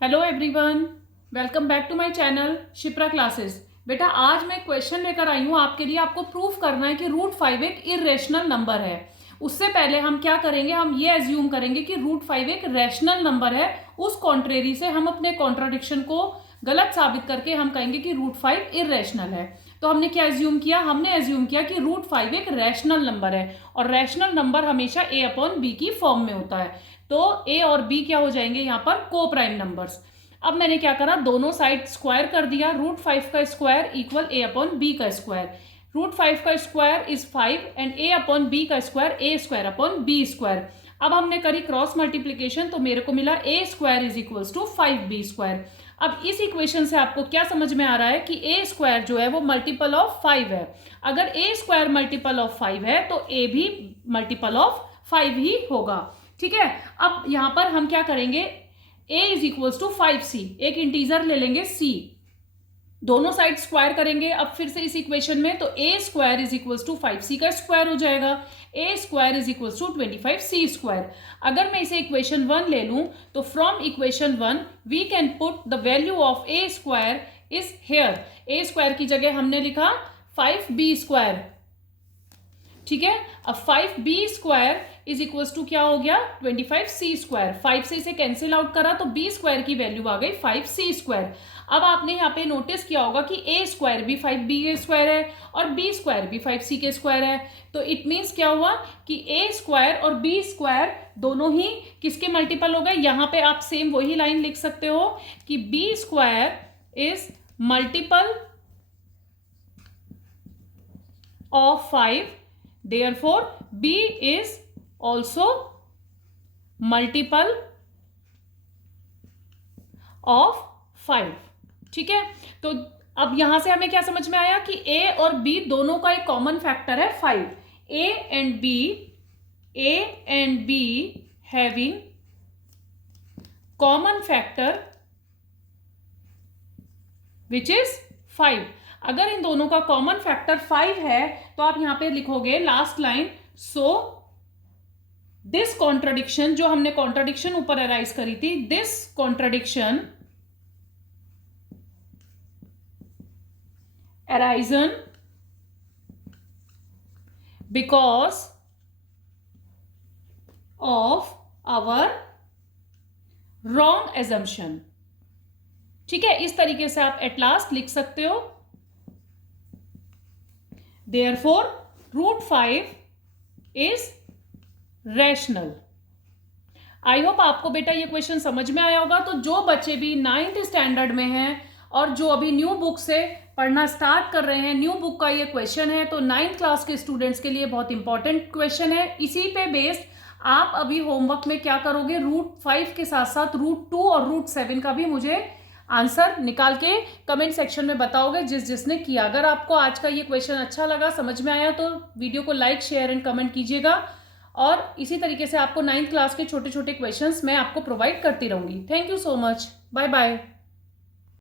Hello everyone, welcome back to my channel Shipra classes. बेटा आज मैं क्वेश्चन लेकर आई हूँ आपके लिए। आपको प्रूफ करना है कि √5 एक इरेशनल नंबर है। उससे पहले हम क्या करेंगे, हम ये एज्यूम करेंगे कि √5 एक रैशनल नंबर है। उस कॉन्ट्रेरी से हम अपने कॉन्ट्राडिक्शन को गलत साबित करके हम कहेंगे कि √5 इरेशनल है। तो हमने क्या एज्यूम किया, हमने एज्यूम किया कि √5 एक रैशनल नंबर है और रैशनल नंबर हमेशा a/b की फॉर्म में होता है। तो a और b क्या हो जाएंगे यहाँ पर, को प्राइम नंबर्स। अब मैंने क्या करा, दोनों साइड स्क्वायर कर दिया। √5 का स्क्वायर इक्वल a/b का स्क्वायर। √5 का स्क्वायर इज 5 एंड a/b का स्क्वायर a²/b²। अब हमने करी क्रॉस मल्टीप्लीकेशन तो मेरे को मिला a² is equals to 5b²। अब इस इक्वेशन से आपको क्या समझ में आ रहा है कि a² जो है वो मल्टीपल ऑफ 5 है। अगर a² मल्टीपल ऑफ 5 है तो a भी मल्टीपल ऑफ 5 ही होगा। ठीक है, अब यहां पर हम क्या करेंगे, a is equals to 5c, एक इंटीजर ले लेंगे c, दोनों साइड स्क्वायर करेंगे। अब फिर से इस इक्वेशन में तो a² is equals to 5c का स्क्वायर हो जाएगा, a² is equals to 25c²। अगर मैं इसे इक्वेशन 1 ले लूं तो from equation 1 we can put the value of a² is here. a² की जगह हमने लिखा 5b²। ठीक है, अब 5b² इज इक्वल्स टू क्या हो गया, 25c²। 5 से इसे कैंसिल आउट करा तो b² की वैल्यू आ गई 5c²। अब आपने यहाँ पे नोटिस किया होगा कि a² भी 5b² है और b² भी 5c² है। तो इट मीन्स क्या हुआ कि a² और b² दोनों ही किसके मल्टीपल हो गए। यहाँ पे आप सेम वही लाइन लिख सकते हो कि b² is multiple of 5, therefore b is also multiple of 5। ठीक है, तो अब यहां से हमें क्या समझ में आया कि a और b दोनों का एक कॉमन फैक्टर है 5। a and b having common factor which is 5। अगर इन दोनों का कॉमन फैक्टर 5 है तो आप यहां पे लिखोगे last line, so this contradiction, जो हमने कॉन्ट्राडिक्शन ऊपर अराइज करी थी, this contradiction arisen because of our wrong assumption. ठीक है, इस तरीके से आप एट लास्ट लिख सकते हो। Therefore, √5 is rational। I hope आपको बेटा ये क्वेश्चन समझ में आया होगा। तो जो बच्चे भी 9th स्टैंडर्ड में हैं और जो अभी न्यू बुक से पढ़ना स्टार्ट कर रहे हैं, न्यू बुक का ये क्वेश्चन है, तो 9th क्लास के स्टूडेंट्स के लिए बहुत इंपॉर्टेंट क्वेश्चन है। इसी पे बेस्ड आप अभी होमवर्क में क्या करोगे, √5 के साथ साथ √2 और √7 का भी मुझे आंसर निकाल के कमेंट सेक्शन में बताओगे जिसने किया। अगर आपको आज का ये क्वेश्चन अच्छा लगा, समझ में आया, तो वीडियो को लाइक, शेयर एंड कमेंट कीजिएगा। और इसी तरीके से आपको 9th क्लास के छोटे छोटे क्वेश्चंस मैं आपको प्रोवाइड करती रहूंगी। Thank you so much, bye bye.